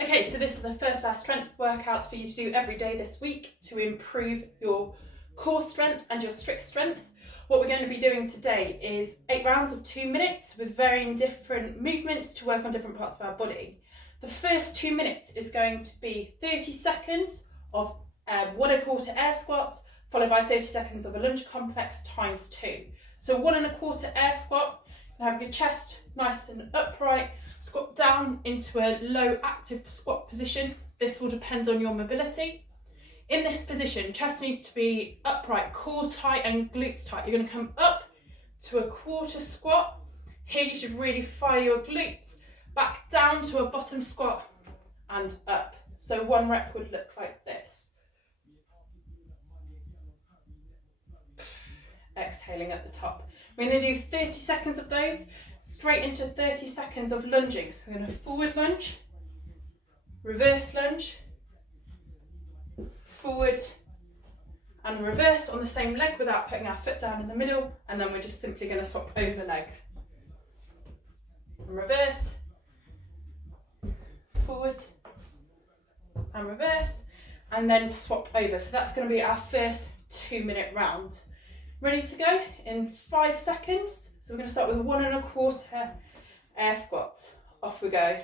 Okay, so this is the first of our strength workouts for you to do every day this week to improve your core strength and your strict strength. What we're going to be doing today is 8 rounds of 2 minutes with varying different movements to work on different parts of our body. The first 2 minutes is going to be 30 seconds of 1 1/4 air squats, followed by 30 seconds of a lunge complex times 2. So 1 1/4 air squat, and have your chest nice and upright, squat down into a low active squat position. This will depend on your mobility. In this position, chest needs to be upright, core tight and glutes tight. You're going to come up to a quarter squat. Here you should really fire your glutes, back down to a bottom squat and up. So 1 rep would look like this. Exhaling at the top. We're going to do 30 seconds of those, straight into 30 seconds of lunging. So we're going to forward lunge, reverse lunge, forward and reverse on the same leg without putting our foot down in the middle, and then we're just simply going to swap over leg. And reverse, forward and reverse, and then swap over. So that's going to be our first 2-minute round. Ready to go in 5 seconds. So we're going to start with 1 1/4 air squats. Off we go.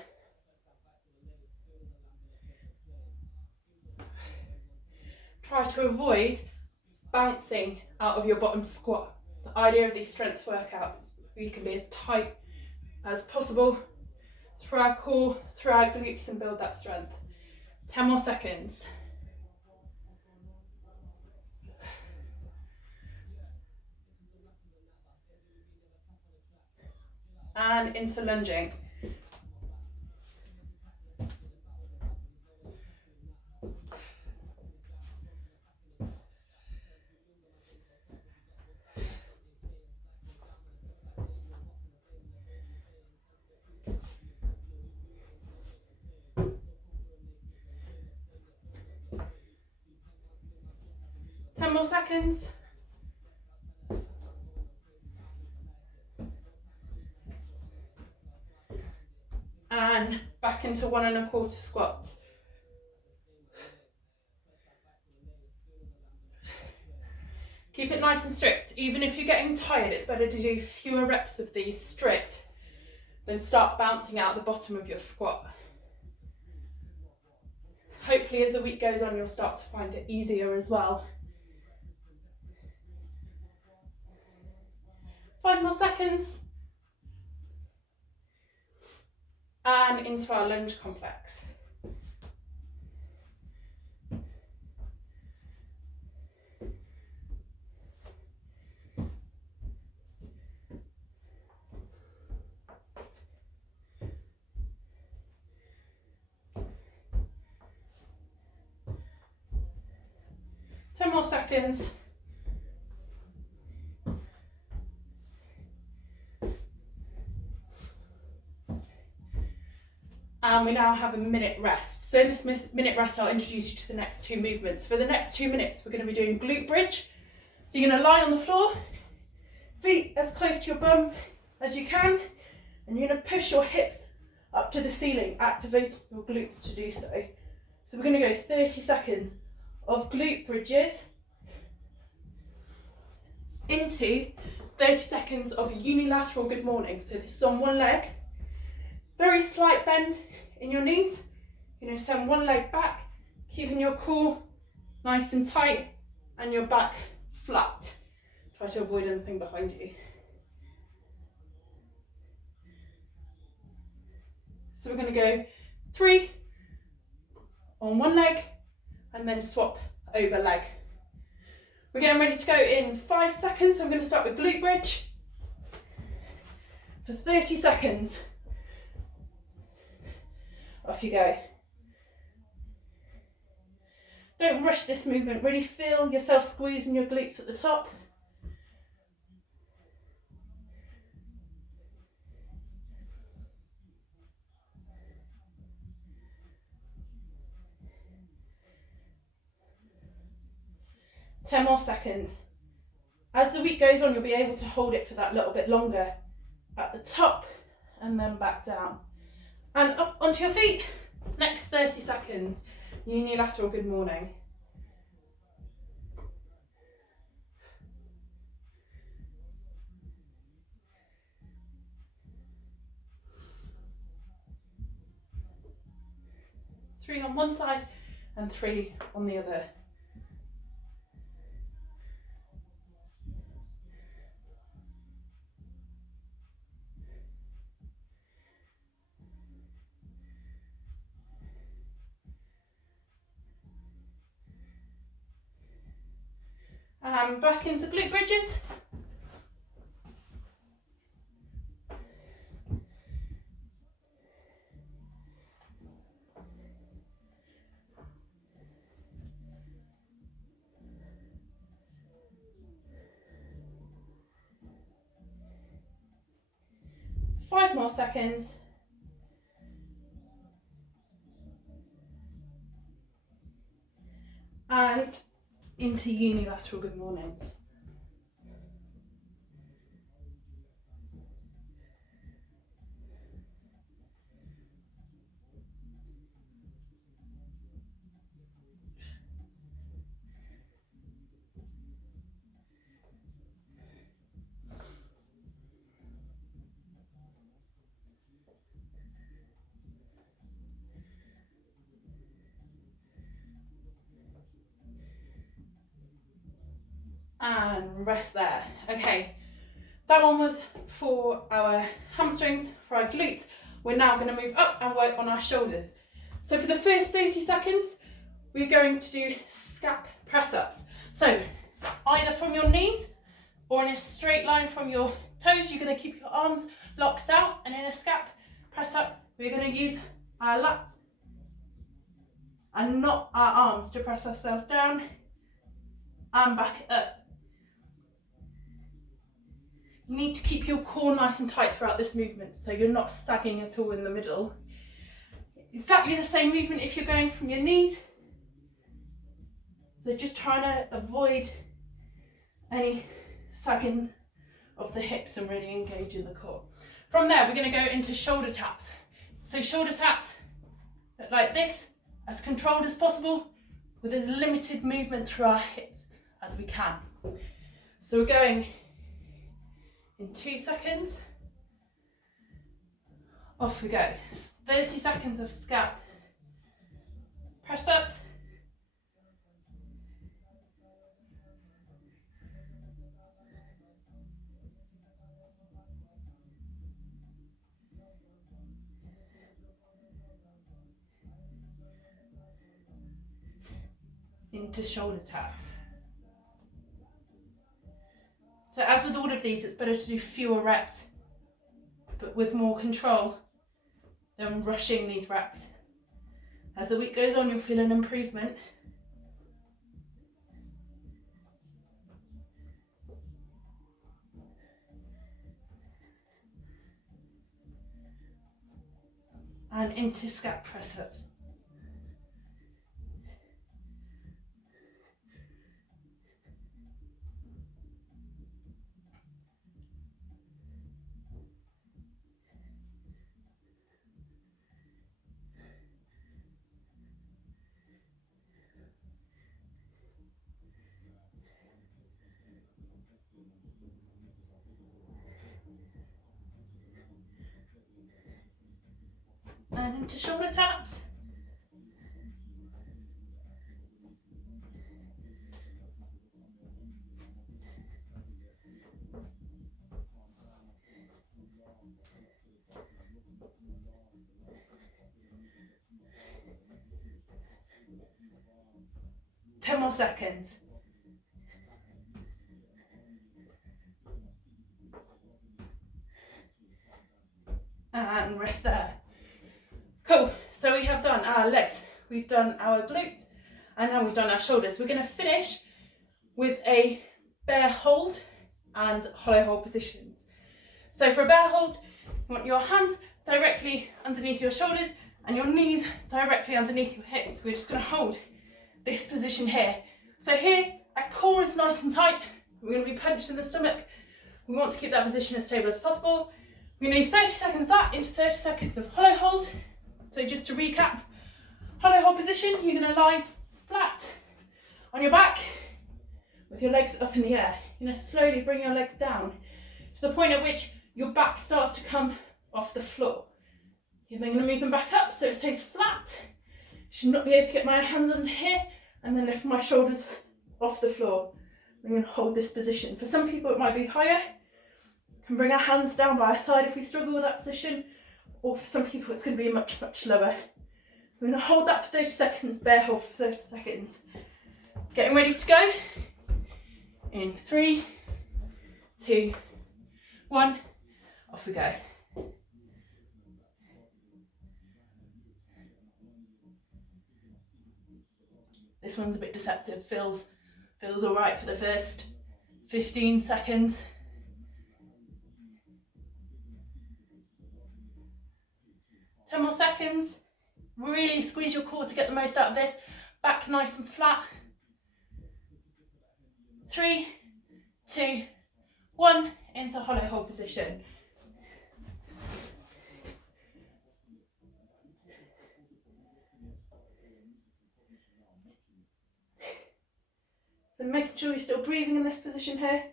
Try to avoid bouncing out of your bottom squat. The idea of these strength workouts, we can be as tight as possible through our core, through our glutes, and build that strength. 10 more seconds. And into lunging. Ten more seconds. And back into 1 1/4 squats. Keep it nice and strict. Even if you're getting tired, it's better to do fewer reps of these strict than start bouncing out the bottom of your squat. Hopefully as the week goes on, you'll start to find it easier as well. 5 more seconds. And into our lunge complex. Ten more seconds. And we now have a minute rest. So in this minute rest, I'll introduce you to the next 2 movements. For the next 2 minutes, we're going to be doing glute bridge. So you're going to lie on the floor, feet as close to your bum as you can, and you're going to push your hips up to the ceiling, activate your glutes to do so. So we're going to go 30 seconds of glute bridges into 30 seconds of unilateral good morning. So this is on one leg. Very slight bend in your knees. You're going to send one leg back, keeping your core nice and tight and your back flat. Try to avoid anything behind you. So we're going to go 3 on one leg and then swap over leg. We're getting ready to go in 5 seconds. So I'm going to start with glute bridge for 30 seconds. Off you go. Don't rush this movement. Really feel yourself squeezing your glutes at the top. Ten more seconds. As the week goes on, you'll be able to hold it for that little bit longer at the top and then back down. And up onto your feet. Next 30 seconds, unilateral good morning. Three on one side and 3 on the other. And back into glute bridges. Five more seconds. And into unilateral good mornings. And rest there. Okay, that one was for our hamstrings, for our glutes. We're now going to move up and work on our shoulders. So for the first 30 seconds, we're going to do scap press-ups. So either from your knees or in a straight line from your toes, you're going to keep your arms locked out, and in a scap press-up, we're going to use our lats and not our arms to press ourselves down and back up. You need to keep your core nice and tight throughout this movement, so you're not sagging at all in the middle. Exactly the same movement if you're going from your knees. So just trying to avoid any sagging of the hips and really engage in the core. From there, we're going to go into shoulder taps. So shoulder taps look like this, as controlled as possible, with as limited movement through our hips as we can. So we're going in 2 seconds. Off we go. 30 seconds of scap press ups. Into shoulder taps. So as with all of these, it's better to do fewer reps, but with more control than rushing these reps. As the week goes on, you'll feel an improvement. And into scap press-ups. And into shoulder taps. Ten more seconds. And rest there. Cool, so we have done our legs, we've done our glutes, and now we've done our shoulders. We're going to finish with a bear hold and hollow hold positions. So for a bear hold, you want your hands directly underneath your shoulders and your knees directly underneath your hips. We're just going to hold this position here. So here, our core is nice and tight. We're going to be punched in the stomach. We want to keep that position as stable as possible. We're going to do 30 seconds of that into 30 seconds of hollow hold. So just to recap, Hollow hold position, you're going to lie flat on your back with your legs up in the air. You're going to slowly bring your legs down to the point at which your back starts to come off the floor. You're then going to move them back up so it stays flat. Should not be able to get my hands under here and then lift my shoulders off the floor. I'm going to hold this position. For some people it might be higher. We can bring our hands down by our side if we struggle with that position, or for some people it's going to be much, much lower. We're going to hold that for 30 seconds, bear hold for 30 seconds. Getting ready to go. In 3, 2, 1, off we go. This one's a bit deceptive, feels all right for the first 15 seconds. Ten more seconds. Really squeeze your core to get the most out of this. Back nice and flat. 3, 2, 1, into hollow hold position. So making sure you're still breathing in this position here.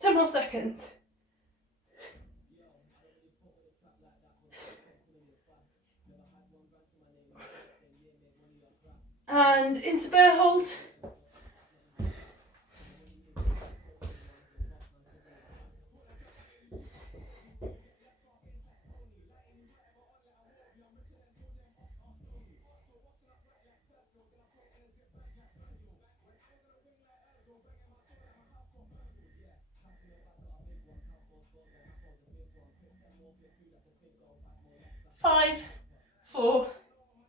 Ten more seconds. And into bear hold. Five, 4,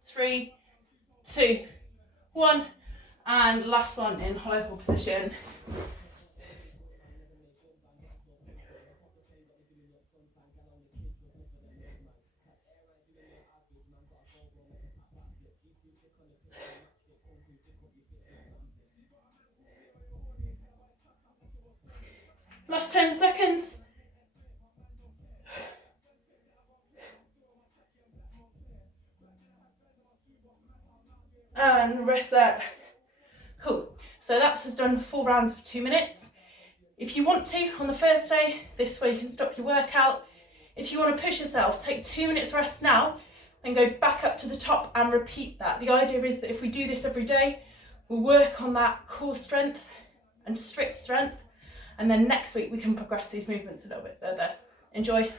3, 2, 1, and last one in hollow hold position. Last 10 seconds. And rest that. Cool. So that has done 4 rounds of 2 minutes. If you want to, on the first day, this way you can stop your workout. If you want to push yourself, take 2 minutes rest now and go back up to the top and repeat that. The idea is that if we do this every day, we'll work on that core strength and strict strength, and then next week we can progress these movements a little bit further. Enjoy.